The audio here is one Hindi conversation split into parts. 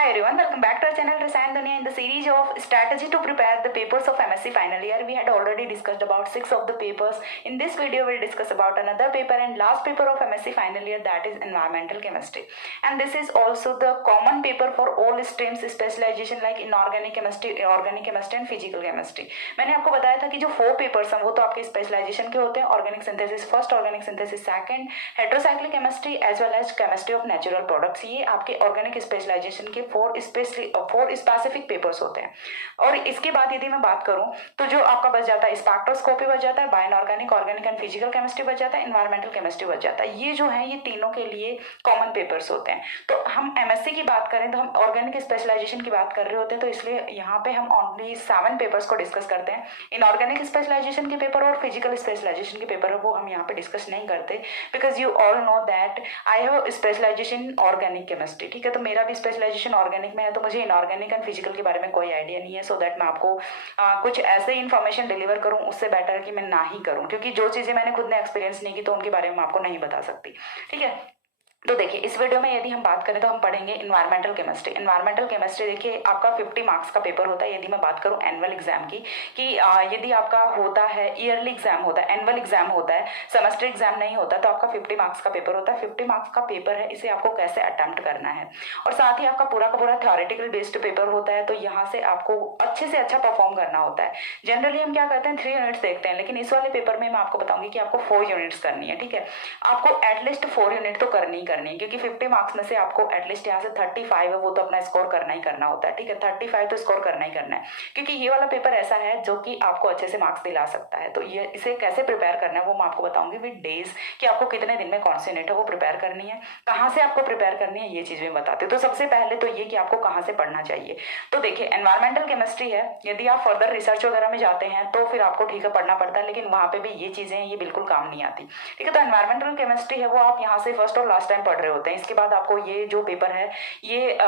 Hi everyone, welcome back to our channel Rasayan Dunia. In the series of strategy to prepare the papers of MSc final year, we had already discussed about 6 of the papers. In this video, we'll discuss about another paper and last paper of MSc final year, that is environmental chemistry. And this is also the common paper for all streams specialization like inorganic chemistry, organic chemistry and physical chemistry. मैंने आपको बताया था कि जो 4 पेपर्स हैं वो तो आपके स्पेशलाइजेशन के होते हैं, organic synthesis first, organic synthesis second, heterocyclic chemistry as well as chemistry of natural products. ये आपके ऑर्गेनिक स्पेशलाइजेशन के 4 स्पेसिफिक पेपर्स होते हैं। और इसके बाद यदि मैं बात करूं तो जो आपका बच जाता है स्पेक्ट्रोस्कोपी बच जाता है, बायोइनऑर्गेनिक, ऑर्गेनिक एंड फिजिकल केमिस्ट्री बच जाता है, एनवायरमेंटल केमिस्ट्री बच जाता है। ये जो है ये तीनों के लिए कॉमन पेपर्स होते हैं। तो हम एमएससी की बात करें तो हम ऑर्गेनिक स्पेशलाइजेशन की बात कर रहे होते हैं, तो इसलिए यहाँ पे हम ओनली 7 पेपर्स को डिस्कस करते हैं। इनऑर्गेनिक स्पेशलाइजेशन के पेपर और फिजिकल स्पेशलाइजेशन के पेपर वो हम यहाँ पे डिस्कस नहीं करते, because you all know that I have specialization in organic chemistry. ठीक है, तो मेरा भी स्पेशलाइजेशन ऑर्गेनिक में है, तो मुझे इनऑर्गेनिक एंड फिजिकल के बारे में कोई आइडिया नहीं है। सो दैट मैं आपको कुछ ऐसे इन्फॉर्मेशन डिलीवर करूं, उससे बेटर है कि मैं ना ही करूं, क्योंकि जो चीज़ें मैंने खुद ने एक्सपीरियंस नहीं की तो उनके बारे में आपको नहीं बता सकती। ठीक है, तो देखिए इस वीडियो में यदि हम बात करें तो हम पढ़ेंगे इन्वायरमेंटल केमिस्ट्री। इन्वायरमेंटल केमिस्ट्री देखिए आपका 50 मार्क्स का पेपर होता है। यदि मैं बात करूं एनुअल एग्जाम की कि यदि आपका होता है ईयरली एग्जाम होता है, एनुअल एग्जाम होता है, सेमेस्टर एग्जाम नहीं होता, तो आपका 50 मार्क्स का पेपर होता है। 50 मार्क्स का पेपर है, इसे आपको कैसे अटेम्प्ट करना है, और साथ ही आपका पूरा का पूरा थ्योरेटिकल बेस्ड पेपर होता है। तो यहाँ से आपको अच्छे से अच्छा परफॉर्म करना होता है। जनरली हम क्या करते हैं 3 यूनिट्स देखते हैं, लेकिन इस वाले पेपर में मैं आपको बताऊंगी कि आपको 4 यूनिट्स करनी है। ठीक है, आपको एटलीस्ट 4 यूनिट तो करनी है, क्योंकि 50 मार्क्स में से आपको एटलीस्ट यहाँ से 35 है वो तो अपना स्कोर करना ही करना होता है। ठीक है, 35 तो स्कोर करना ही करना है, क्योंकि ये वाला पेपर ऐसा है जो कि आपको अच्छे से मार्क्स दिला सकता है। तो ये इसे कैसे प्रिपेयर करना है वो मैं आपको बताऊंगी विद डेज, कि आपको कितने दिन में कौन सी यूनिट है वो प्रिपेयर करनी है, कहाँ से आपको प्रिपेयर करनी है, ये चीज मैं बताती हूँ। तो सबसे पहले तो ये कि आपको कहाँ से पढ़ना चाहिए। तो देखिए एनवायरमेंटल केमिस्ट्री है, यदि आप फर्दर रिसर्च वगैरह में जाते हैं तो फिर आपको ठीक है पढ़ना पड़ता है, लेकिन वहाँ पे भी ये चीजें ये बिल्कुल काम नहीं आती। ठीक है, तो एनवायरमेंटल केमिस्ट्री है वो आप यहाँ से फर्स्ट और लास्ट टाइम पढ़ रहे होते हैं। इसके बाद आपको ये जो पेपर है ये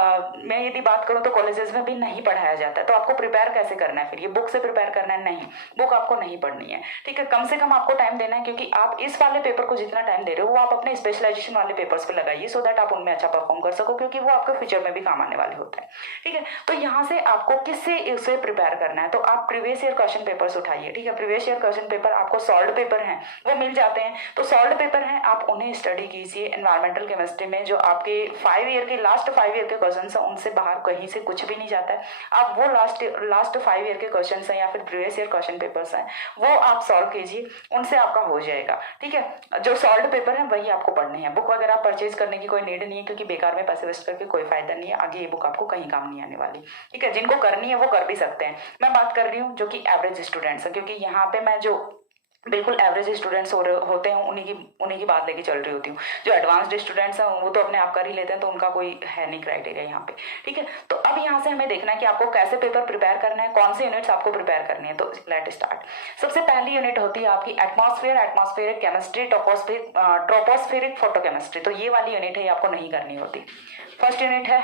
मैं यदि बात करूं तो कॉलेजेस में भी नहीं पढ़ाया जाता है। तो आपको प्रिपेयर कैसे करना है, फिर ये बुक से प्रिपेयर करना है? नहीं, बुक आपको नहीं पढ़नी है। ठीक है, कम से कम आपको टाइम देना है, क्योंकि आप इस वाले पेपर को जितना टाइम दे रहे हो वो आप अपने स्पेशलाइजेशन वाले पेपर्स पे लगाइए, सो दैट आप उनमें अच्छा परफॉर्म कर सको, क्योंकि वो आपके फ्यूचर में भी काम आने वाले होते हैं। ठीक है, तो यहाँ से आपको किससे इसे प्रिपेयर करना है, तो आप प्रीवियस ईयर क्वेश्चन पेपर्स उठाइए। ठीक है, प्रीवियस ईयर क्वेश्चन पेपर आपको सॉल्व पेपर हैं वो मिल जाते हैं, तो सॉल्व पेपर हैं आप उन्हें स्टडी कीजिए। एनवायरमेंटल केमिस्ट्री में जो आपके 5 ईयर के लास्ट 5 ईयर के क्वेश्चन है उनसे बाहर कहीं से कुछ भी नहीं जाता है। आप वो लास्ट 5 ईयर के क्वेश्चन हैं या फिर प्रीवियस ईयर क्वेश्चन पेपर्स हैं वो आप सॉल्व कीजिए, उनसे आपका हो जाएगा। ठीक है, जो सॉल्व पेपर है वही आपको पढ़ने हैं। बुक वगैरह परचेज करने की कोई नीड नहीं है, क्योंकि बेकार में पैसे वेस्ट करके कोई फायदा नहीं है, आगे ये बुक आपको कहीं काम नहीं आने वाली। ठीक है, जिनको करनी है वो कर भी सकते हैं। मैं बात कर रही हूँ जो कि एवरेज स्टूडेंट्स है, क्योंकि यहाँ पे मैं जो बिल्कुल एवरेज स्टूडेंट्स होते हैं उन्हीं की बात लेके चल रही होती हूँ। जो एडवांस्ड स्टूडेंट्स हैं वो तो अपने आप कर ही लेते हैं, तो उनका कोई है नहीं क्राइटेरिया यहाँ पे। ठीक है, तो अब यहाँ से हमें देखना है कि आपको कैसे पेपर प्रिपेयर करना है, कौन सी यूनिट्स आपको प्रिपेयर करनी है। तो लेट स्टार्ट। सबसे पहली यूनिट होती है आपकी एटमॉस्फेरिक केमिस्ट्री, ट्रोपोस्फेरिक फोटोकेमिस्ट्री। तो ये वाली यूनिट है, ये आपको नहीं करनी होती। फर्स्ट यूनिट है,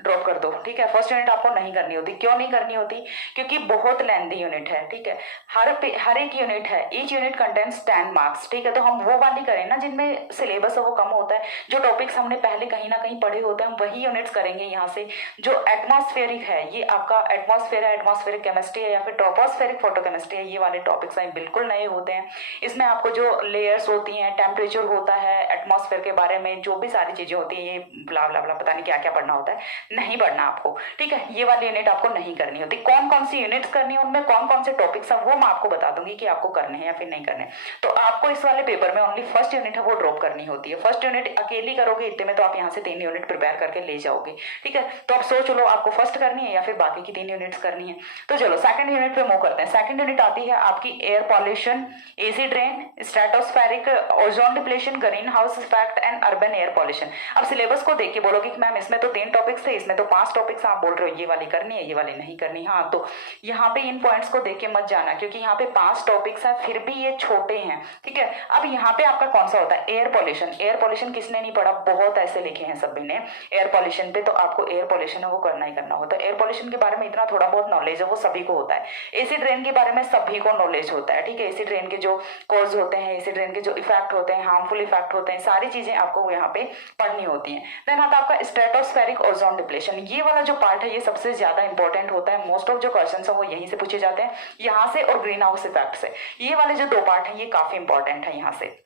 ड्रॉप कर दो। ठीक है, फर्स्ट यूनिट आपको नहीं करनी होती। क्यों नहीं करनी होती? क्योंकि बहुत लेंथी यूनिट है। ठीक है, हर एक यूनिट है, ईच यूनिट कंटेंट्स 10 मार्क्स। ठीक है, तो हम वो वाली करें ना जिनमें सिलेबस है वो कम होता है, जो टॉपिक्स हमने पहले कहीं ना कहीं पढ़े होते हैं हम वही यूनिट्स करेंगे। यहाँ से जो एटमॉस्फेरिक है, ये आपका एटमॉस्फेयर है, एटमॉस्फेरिक केमिस्ट्री है या फिर ट्रोपोस्फेरिक फोटोकेमिस्ट्री है, ये वाले टॉपिक्स हैं बिल्कुल नए होते हैं। इसमें आपको जो लेयर्स होती हैं, टेम्परेचर होता है, एटमॉस्फेयर के बारे में जो भी सारी चीजें होती है, ये ब्ला ब्ला ब्ला पता नहीं क्या क्या पढ़ना होता है, नहीं पढ़ना आपको। ठीक है, ये वाली यूनिट आपको नहीं करनी होती। कौन कौन सी यूनिट्स करनी है, उनमें कौन कौन से टॉपिक्स हैं वो मैं आपको बता दूंगी कि आपको करने हैं या फिर नहीं करने। तो आपको इस वाले पेपर में ओनली फर्स्ट यूनिट है वो ड्रॉप करनी होती है। फर्स्ट यूनिट अकेली करोगे इतने में तो आप यहाँ से 3 यूनिट प्रिपेयर करके ले जाओगे। ठीक है, तो आप सोच लो आपको फर्स्ट करनी है या फिर बाकी की 3 यूनिट्स करनी है। तो चलो सेकंड यूनिट पे मूव करते हैं। सेकंड यूनिट आती है आपकी air pollution, acid rain, stratospheric ozone depletion, green house effect and urban air pollution. अब सिलेबस को देख के बोलोगे कि मैम इसमें तो 3 टॉपिक्स थे, इसमें तो 5 टॉपिक्स, आप बोल रहे हो ये वाली करनी है ये वाली नहीं करनी। हाँ, तो यहाँ पे इन पॉइंट्स को देख के मत जाना, क्योंकि यहाँ पे 5 टॉपिक्स है, फिर भी ये छोटे हैं, ठीक है। अब यहाँ पे आपका कौन सा होता है, एयर पॉल्यूशन। एयर पॉल्यूशन किसने नहीं पढ़ा, बहुत ऐसे लिखे हैं सभी ने एयर पॉल्यूशन पे, तो आपको एयर पॉल्यूशन है वो करना ही करना होता है। एयर पॉल्यूशन के बारे में इतना थोड़ा बहुत नॉलेज है वो सभी को होता है। एसिड रेन के बारे में सभी को नॉलेज होता है, ठीक है। एसिड रेन के जो कॉज होते हैं, एसिड रेन के जो इफेक्ट होते हैं, हार्मफुल इफेक्ट होते हैं, सारी चीजें आपको यहाँ पे पढ़नी होती हैं। देन आता है आपका स्ट्रेटोस्फेरिक ओजोन डिप्लेशन। ये वाला जो पार्ट है ये सबसे ज्यादा इंपॉर्टेंट होता है। मोस्ट ऑफ जो क्वेश्चंस है वो यहीं से पूछे जाते हैं, यहाँ से और ग्रीन हाउस इफेक्ट से। ये वाले जो 2 पार्ट है ये काफी इंपॉर्टेंट है यहाँ से।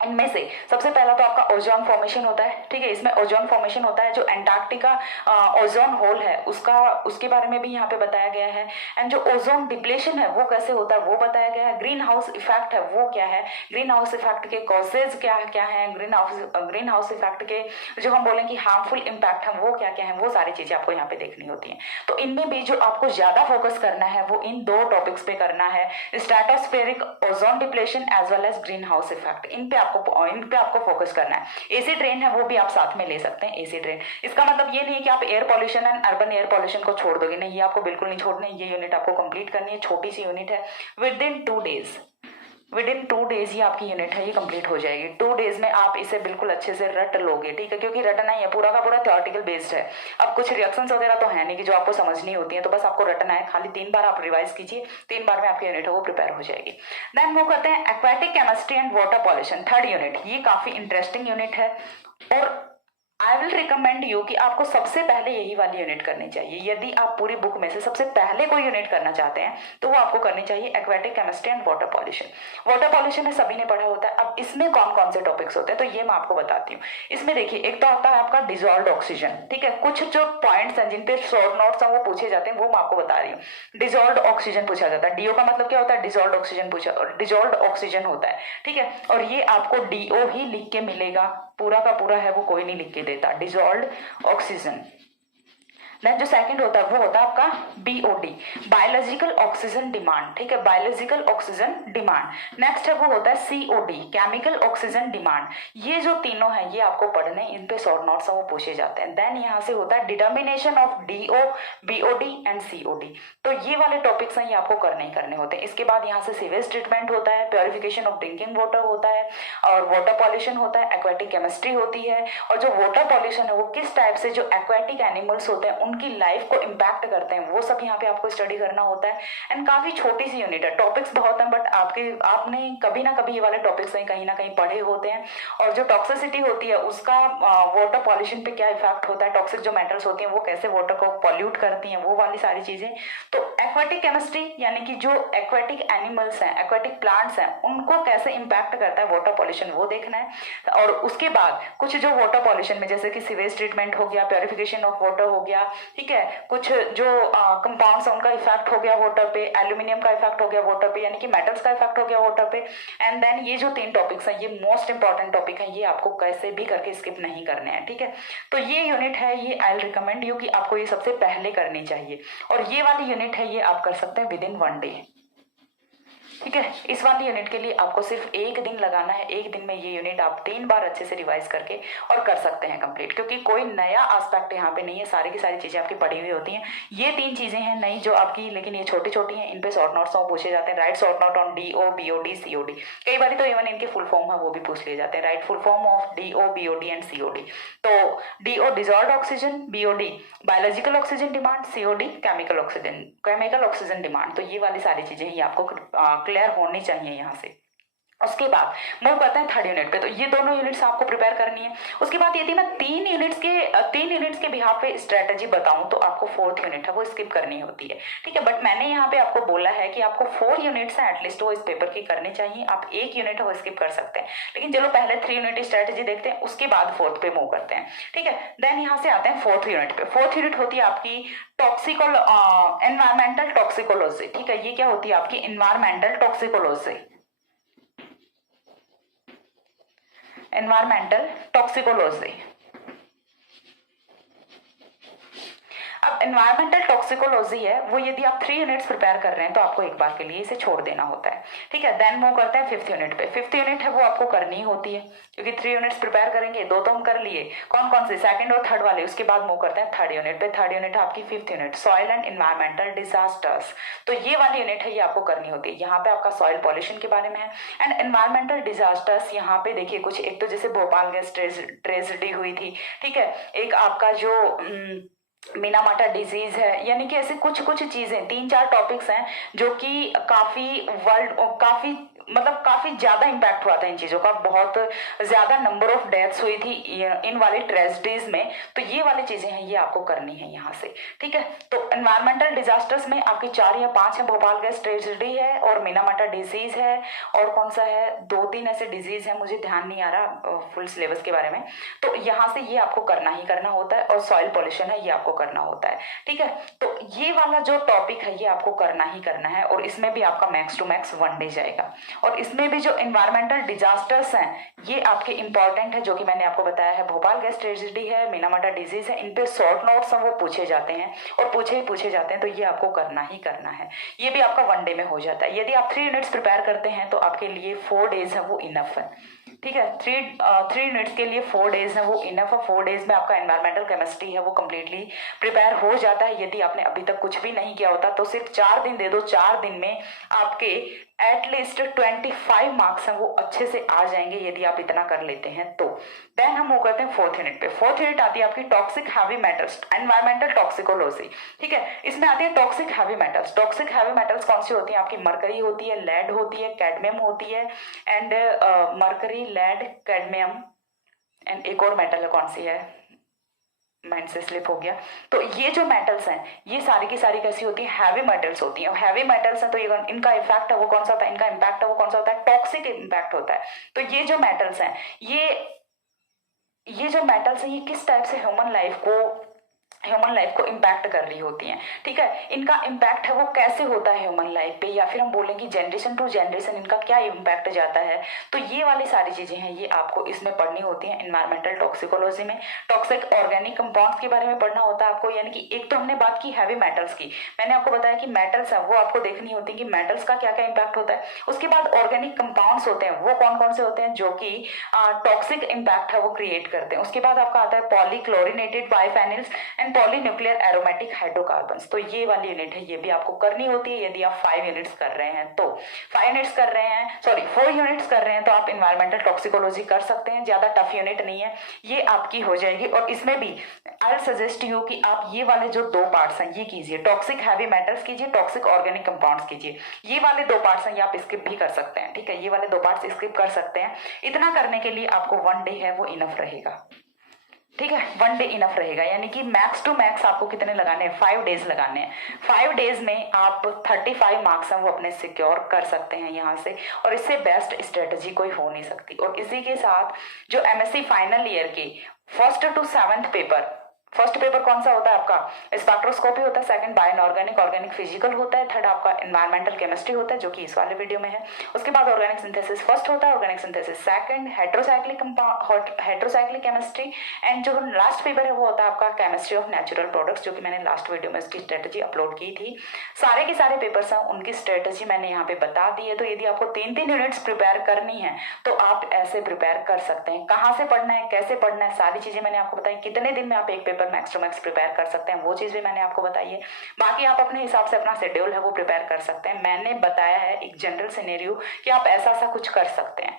इनमें से सबसे पहला तो आपका ओजोन फॉर्मेशन होता है, ठीक है। इसमें ओजोन फॉर्मेशन होता है, जो एंटार्क्टिका ओजोन होल है उसके बारे में भी यहाँ पे बताया गया है। एंड जो ओजोन डिप्लेशन है वो कैसे होता है वो बताया गया है। ग्रीन हाउस इफेक्ट है वो क्या है, ग्रीन हाउस इफेक्ट के कॉजेज क्या क्या है, ग्रीन हाउस इफेक्ट के जो हम बोलें कि हार्मफुल इम्पैक्ट है वो क्या क्या है, वो सारी चीजें आपको यहाँ पे देखनी होती है। तो इनमें भी जो आपको ज्यादा फोकस करना है वो इन 2 टॉपिक्स पे करना है, stratospheric ozone depletion as well as green house effect. इन पे आपको फोकस करना है। एसिड रेन है वो भी आप साथ में ले सकते हैं, एसिड रेन। इसका मतलब ये नहीं है कि आप air pollution and urban air pollution को छोड़ दोगे, नहीं, ये आपको बिल्कुल नहीं छोड़ना है। ये यूनिट आपको कंप्लीट करनी है, छोटी सी यूनिट है। विद इन 2 डेज ही आपकी यूनिट है ये कंप्लीट हो जाएगी। 2 डेज में आप इसे बिल्कुल अच्छे से रट लोगे, ठीक है, क्योंकि रटना ही है, पूरा का पूरा थ्योरेटिकल बेस्ड है। अब कुछ रिएक्शंस वगैरह तो है नहीं कि जो आपको समझनी होती है, तो बस आपको रटना है। खाली 3 बार आप रिवाइज कीजिए, 3 बार में आपकी यूनिट है वो प्रिपेयर हो जाएगी। देन वो कहते हैं aquatic chemistry and water pollution, 3rd unit. ये काफी इंटरेस्टिंग यूनिट है और आई विल रिकमेंड यू कि आपको सबसे पहले यही वाली यूनिट करनी चाहिए। यदि आप पूरी बुक में से सबसे पहले कोई यूनिट करना चाहते हैं तो वो आपको करनी चाहिए aquatic chemistry and water pollution. Water pollution है सभी ने पढ़ा होता है। अब इसमें कौन कौन से टॉपिक्स होते हैं तो ये मैं आपको बताती हूँ। इसमें देखिए, एक तो आता है आपका डिजॉल्व्ड ऑक्सीजन, ठीक है। कुछ जो पॉइंट्स हैं जिन पे शॉर्ट नोट्स हैं वो पूछे जाते हैं, वो मैं आपको बता रही हूँ। डिजॉल्व्ड ऑक्सीजन पूछा जाता है, डीओ का मतलब क्या होता है, डिजॉल्व्ड ऑक्सीजन डिजॉल्व्ड ऑक्सीजन होता है, ठीक है। और ये आपको डीओ ही लिख के मिलेगा, पूरा का पूरा है वो कोई नहीं लिख के देता, डिजॉल्व्ड ऑक्सीजन। देन जो सेकंड होता है वो होता है आपका बीओडी, बायोलॉजिकल ऑक्सीजन डिमांड, ठीक है, बायोलॉजिकल ऑक्सीजन डिमांड। नेक्स्ट है वो होता है सीओडी, केमिकल ऑक्सीजन डिमांड। ये जो तीनों है ये आपको पढ़ने, इन पे शॉर्ट नोट्स वो पूछे जाते हैं। देन यहाँ से होता है determination of DO, BOD and COD. तो ये वाले टॉपिक्स हैं ये आपको करने ही करने होते हैं। इसके बाद यहाँ से सीवेज ट्रीटमेंट होता है, प्योरिफिकेशन ऑफ ड्रिंकिंग वाटर होता है, और वाटर पॉल्यूशन होता है, एक्वेटिक केमिस्ट्री होती है। और जो वाटर पॉल्यूशन है वो किस टाइप से जो एक्वेटिक एनिमल्स होते हैं उनकी लाइफ को इम्पैक्ट करते हैं, वो सब यहाँ पे आपको स्टडी करना होता है। एंड काफी छोटी सी यूनिट है, टॉपिक्स बहुत हैं, बट आपने कभी ना कभी ये वाले टॉपिक्स कहीं ना कहीं पढ़े होते हैं। और जो टॉक्सिसिटी होती है उसका वाटर पॉल्यूशन पे क्या इफेक्ट होता है, टॉक्सिक जो मेटल्स होती हैं वो कैसे वाटर को पॉल्यूट करती हैं, वो वाली सारी चीजें। तो एक्वेटिक केमिस्ट्री यानी कि जो एक्वेटिक एनिमल्स हैं, एक्वेटिक प्लांट्स हैं, उनको कैसे इम्पैक्ट करता है वाटर पॉल्यूशन, वो देखना है। और उसके बाद कुछ जो वाटर पॉल्यूशन में जैसे कि सीवेज ट्रीटमेंट हो गया, प्योरिफिकेशन ऑफ वाटर हो गया, ठीक है, कुछ जो कंपाउंड्स हैं उनका इफेक्ट हो गया वाटर पे, एल्यूमिनियम का इफेक्ट हो गया वाटर पे, यानी कि मेटल्स का इफेक्ट हो गया वाटर पे। एंड देन ये जो 3 टॉपिक्स हैं ये मोस्ट इंपॉर्टेंट टॉपिक है, ये आपको कैसे भी करके स्किप नहीं करने हैं, ठीक है। तो ये यूनिट है, ये आई विल रिकमेंड यू कि आपको ये सबसे पहले करनी चाहिए। और ये वाली यूनिट है ये आप कर सकते हैं विद इन 1 डे, ठीक है। इस वाली यूनिट के लिए आपको सिर्फ 1 दिन लगाना है। 1 दिन में ये यूनिट आप 3 बार अच्छे से रिवाइज करके और कर सकते हैं कंप्लीट, क्योंकि कोई नया एस्पेक्ट यहाँ पे नहीं है, सारी की सारी चीजें आपकी पढ़ी हुई होती हैं। ये 3 चीजें हैं नई जो आपकी, लेकिन ये छोटी छोटी हैं, इन पे शॉर्ट नोट्स पूछे जाते हैं। Write short note on DO, BOD, COD. कई बार तो इवन इनके फुल फॉर्म है वो भी पूछ लिए जाते हैं, write full form of DO, BOD and COD. तो DO dissolved oxygen, BOD biological oxygen demand, COD chemical oxygen demand. तो ये वाली सारी चीजें ही आपको क्लियर होनी चाहिए यहाँ से। उसके बाद मूव करते हैं 3rd यूनिट पे। तो ये दोनों यूनिट्स आपको प्रिपेयर करनी है। उसके बाद यदि मैं 3 यूनिट्स के बिहाफ पे स्ट्रेटेजी बताऊं तो आपको 4th यूनिट है वो स्किप करनी होती है, ठीक है। बट मैंने यहाँ पे आपको बोला है कि आपको 4 यूनिट्स है एटलीस्ट वो इस पेपर की करनी चाहिए। आप 1 यूनिट है वो स्किप कर सकते हैं, लेकिन चलो पहले 3 यूनिट स्ट्रेटेजी देखते हैं, उसके बाद 4th पे मूव करते हैं, ठीक है। देन यहाँ से आते हैं 4th यूनिट पे। 4th यूनिट होती है आपकी एनवायरमेंटल टॉक्सिकोलॉजी, ठीक है। ये क्या होती है आपकी एनवायरमेंटल टॉक्सिकोलॉजी, एनवायरमेंटल टॉक्सिकोलॉजी। अब एनवायरमेंटल टॉक्सिकोलॉजी है वो यदि आप 3 यूनिट्स प्रिपेयर कर रहे हैं तो आपको एक बार के लिए इसे छोड़ देना होता है, ठीक है। देन मूव करते हैं 5th यूनिट पे। 5th यूनिट है वो आपको करनी होती है क्योंकि 3 यूनिट्स प्रिपेयर करेंगे, 2 तो हम कर लिए, कौन कौन से, सेकंड और थर्ड वाले। उसके बाद मूव करते हैं 3rd यूनिट पे। 3rd यूनिट है आपकी 5th unit, soil and environmental disasters. तो ये वाली यूनिट है ये आपको करनी होती है। यहाँ पे आपका सॉइल पॉल्यूशन के बारे में है एंड एनवायरमेंटल डिजास्टर्स। यहाँ पे देखिए कुछ, एक तो जैसे भोपाल गैस ट्रेजेडी हुई थी, ठीक है, एक आपका जो मीनामाटा डिजीज है, यानी कि ऐसे कुछ कुछ चीजें, 3-4 टॉपिक्स हैं जो कि काफी ज्यादा इम्पैक्ट हुआ था इन चीजों का, बहुत ज्यादा नंबर ऑफ डेथ्स हुई थी इन वाली ट्रेजेडीज में। तो ये वाली चीजें हैं ये आपको करनी है यहाँ से, ठीक है। तो एनवायरमेंटल डिजास्टर्स में आपकी 4 या 5 है, भोपाल गैस ट्रेजेडी है और मीनामाटा डिजीज है, और कौन सा है, 2-3 ऐसे डिजीज है, मुझे ध्यान नहीं आ रहा फुल सिलेबस के बारे में। तो यहाँ से ये आपको करना ही करना होता है, और सॉइल पॉल्यूशन है ये आपको करना होता है, ठीक है। तो ये वाला जो टॉपिक है ये आपको करना ही करना है, और इसमें भी आपका मैक्स टू मैक्स 1 डे जाएगा। और इसमें भी जो एनवायरमेंटल डिजास्टर्स हैं ये आपके इंपॉर्टेंट है, जो कि मैंने आपको बताया है, भोपाल गैस ट्रेजेडी है, मीनामाटा डिजीज है, इन पे शॉर्ट नोट्स हैं वो पूछे जाते हैं, और पूछे जाते हैं, तो ये आपको करना ही करना है। ये भी आपका 1 डे में हो जाता है। यदि आप 3 यूनिट्स प्रिपेयर करते हैं तो आपके लिए 4 डेज है वो इनफ है, ठीक है। 3 यूनिट्स के लिए 4 डेज है वो इनफ है। 4 डेज में आपका एनवायरमेंटल केमिस्ट्री है वो कम्प्लीटली प्रिपेयर हो जाता है। यदि आपने अभी तक कुछ भी नहीं किया होता तो सिर्फ 4 दिन दे दो, 4 दिन में आपके एटलीस्ट 25 मार्क्स हैं वो अच्छे से आ जाएंगे यदि आप इतना कर लेते हैं तो। देन हम वो करते हैं 4th यूनिट पे। 4th यूनिट आती है आपकी toxic heavy metals, environmental toxicology, ठीक है। इसमें आती है toxic heavy metals. Toxic heavy metals कौन सी होती है आपकी, मरकरी होती है, लेड होती है, कैडमियम होती है, and mercury, lead, cadmium, and एक और मेटल है, कौन सी है, माइंड से स्लिप हो गया। तो ये जो मेटल्स हैं ये सारी की सारी कैसी होती है, हैवी मेटल्स होती हैं। हैवी मेटल्स हैं तो ये इनका इफेक्ट है वो कौन सा होता है, इनका इम्पैक्ट है वो कौन सा होता है, टॉक्सिक इम्पैक्ट होता है। तो ये जो मेटल्स हैं ये जो मेटल्स हैं ये किस टाइप से ह्यूमन लाइफ को इम्पैक्ट कर रही होती हैं, ठीक है। इनका इम्पैक्ट है वो कैसे होता है ह्यूमन लाइफ पे, या फिर हम बोलेंगे जनरेशन टू जनरेशन इनका क्या इम्पैक्ट जाता है। तो ये वाली सारी चीजें हैं ये आपको इसमें पढ़नी होती हैं एनवायरमेंटल टॉक्सिकोलॉजी में। टॉक्सिक ऑर्गेनिक कंपाउंड्स के बारे में पढ़ना होता है आपको, यानी कि एक तो हमने बात की हैवी मेटल्स की, मैंने आपको बताया कि मेटल्स है वो आपको देखनी होती है कि मेटल्स का क्या क्या इम्पैक्ट होता है। उसके बाद ऑर्गेनिक कंपाउंड्स होते हैं वो कौन कौन से होते हैं जो कि टॉक्सिक इम्पैक्ट है वो क्रिएट करते हैं। उसके बाद आपका आता है पॉलीक्लोरिनेटेड बाइफेनिल्स एंड पॉलीन्यूक्लियर एरोमेटिक हाइड्रोकार्बन्स। तो ये वाली यूनिट है ये भी आपको करनी होती है यदि आप 5 यूनिट्स कर रहे हैं तो। 4 यूनिट्स कर रहे हैं तो आप एनवायरमेंटल टॉक्सिकोलॉजी कर सकते हैं, ज्यादा टफ यूनिट नहीं है, ये आपकी हो जाएगी। और इसमें भी आई सजेस्ट यू कि आप ये वाले जो 2 पार्ट्स हैं ये कीजिए, टॉक्सिक हैवी मेटल्स कीजिए, टॉक्सिक ऑर्गेनिक कंपाउंड्स कीजिए। ये वाले 2 पार्ट्स हैं ये आप स्किप भी कर सकते हैं, ठीक है, ये वाले 2 पार्ट्स स्किप कर सकते हैं। इतना करने के लिए आपको 1 डे है वो इनफ रहेगा, ठीक है, 1 डे इनफ रहेगा। यानी कि मैक्स टू मैक्स आपको कितने लगाने हैं, 5 डेज लगाने हैं। 5 डेज में आप 35 मार्क्स हैं वो अपने सिक्योर कर सकते हैं यहाँ से, और इससे बेस्ट स्ट्रेटजी कोई हो नहीं सकती। और इसी के साथ जो एमएससी फाइनल ईयर के 1st to 7th paper, first paper कौन सा होता है आपका, स्पेक्ट्रोस्कोपी होता है, सेकंड बायोइनऑर्गेनिक ऑर्गेनिक फिजिकल होता है, थर्ड आपका एनवायरमेंटल केमिस्ट्री होता है जो कि इस वाले वीडियो में है। उसके बाद ऑर्गेनिक सिंथेसिस फर्स्ट होता है, organic synthesis second, heterocyclic chemistry, and जो लास्ट पेपर है वो होता है आपका केमिस्ट्री ऑफ नेचुरल प्रोडक्ट्स, जो कि मैंने लास्ट वीडियो में उसकी स्ट्रेटेजी अपलोड की थी। सारे के सारे पेपर्स हैं उनकी स्ट्रेटेजी मैंने यहाँ पे बता दी है। तो यदि आपको 3-3 यूनिट्स प्रिपेयर करनी है तो आप ऐसे प्रिपेयर कर सकते हैं। कहाँ से पढ़ना है, कैसे पढ़ना है, सारी चीजें मैंने आपको बताई। कितने दिन में आप एक paper max to max prepare कर सकते हैं वो चीज भी मैंने आपको बताई है। बाकी आप अपने हिसाब से अपना शेड्यूल है वो प्रिपेयर कर सकते हैं। मैंने बताया है एक जनरल सिनेरियो कि आप ऐसा कुछ कर सकते हैं,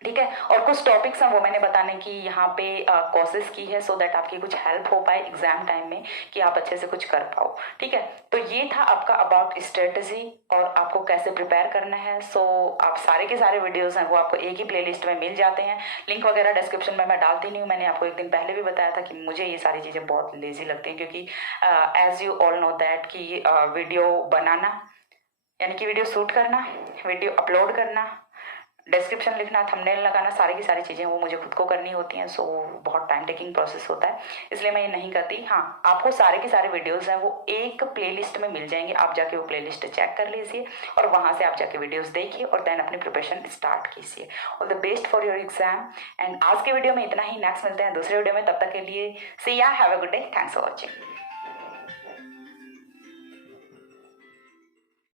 ठीक है। और कुछ टॉपिक्स हैं वो मैंने बताने की यहाँ पे कोशिश की है, सो दैट आपकी कुछ हेल्प हो पाए एग्जाम टाइम में कि आप अच्छे से कुछ कर पाओ, ठीक है। तो ये था आपका अबाउट स्ट्रेटजी और आपको कैसे प्रिपेयर करना है। सो आप सारे के सारे वीडियोस हैं वो आपको एक ही प्लेलिस्ट में मिल जाते हैं। लिंक वगैरह डिस्क्रिप्शन में मैं डालती नहीं हूँ। मैंने आपको एक दिन पहले भी बताया था कि मुझे ये सारी चीज़ें बहुत लेजी लगती हैं, क्योंकि as you all know that कि वीडियो बनाना यानी कि वीडियो शूट करना, वीडियो अपलोड करना, डिस्क्रिप्शन लिखना, थंबनेल लगाना, सारी की सारी चीज़ें वो मुझे खुद को करनी होती हैं। सो बहुत टाइम टेकिंग प्रोसेस होता है, इसलिए मैं ये नहीं करती। हाँ, आपको सारे के सारे वीडियोस हैं वो एक प्लेलिस्ट में मिल जाएंगे। आप जाके वो प्लेलिस्ट चेक कर लीजिए और वहाँ से आप जाके वीडियोस देखिए और देन अपनी प्रिपरेशन स्टार्ट कीजिए। All the best for your exam. And आज के वीडियो में इतना ही। नेक्स्ट मिलते हैं दूसरे वीडियो में, तब तक के लिए सी या, have a good day, thanks for watching.